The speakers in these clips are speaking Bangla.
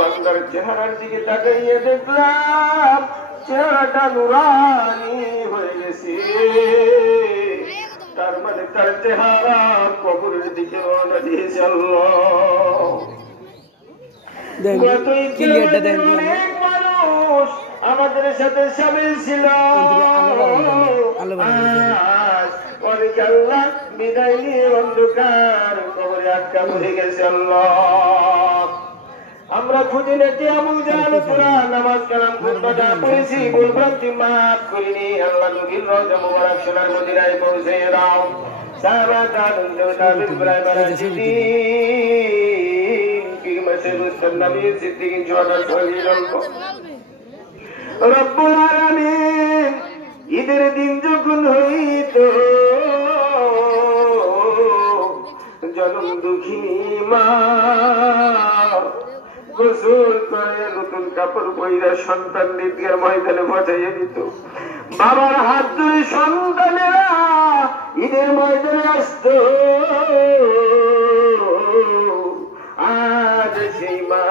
বান্দার চেহারার দিকে তাকাইয়ে দেখলাম চেহারাটা নুরানি হয়ে গেছে। তার মানে তার চেহারা কবরের দিকে রওনা অনেক মানুষ আমাদের সাথে সামিল ছিল। অনেক আল্লাহ বিদায় নিয়ে অন্ধকার কবরে আটকা পড়ে গেছে আল্লাহ। আমরা খুঁজে নেটি আবু জাহাল তোরা নামাজ কালাম যা পড়েছি ভ্রান্তি মাফ করিনি আল্লাহ নবীর রওজা মুবারক সোনার মদিনায় পৌঁছে দাও। সাহাবাত আনন্দ কি মাসে মুস্তান নবী? সিদ্দিক জওয়ানা সহিল রব্বুল আলামিন ঈদের দিন যখন হইত জনম দুঃখিনী মা গোসল করে নতুন কাপড় পইরা সন্তান নিদিয়ার ময়দানে বসাইয়ে দিত। বাবার হাত ধরে সন্তানেরা ঈদের ময়দানে আসত। আজ সেই মা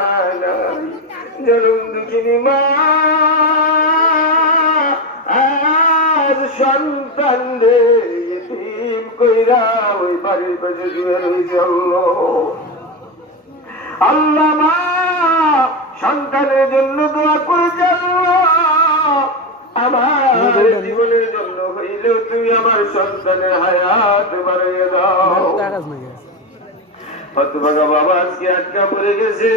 জনম দুঃখিনী মা। আজ সন্তান রে কইরা ওই বাড়ির পাশে শুয়ে রয়েছে আল্লাহ জন্য দোয়া আল্লাহ আমার জীবনের জন্য হইলেও তুমি আমার সন্তানের হায়াত বাড়িয়ে দাও। টাকাস না গেছে হতভাগা বাবা আজকে আটকা পড়ে গেছে।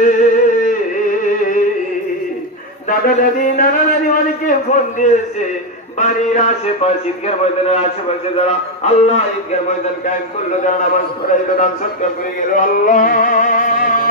দাদা দাদি নানা নানি অনেকে ফোন দিয়েছে। বাড়ির আশেপাশে ঈদগার ময়দানের আশেপাশে যারা আল্লাহ ঈদগার ময়দান কায়েম করল যারা নামাজ পড়াইলো দান সৎকার করে গেল আল্লাহ।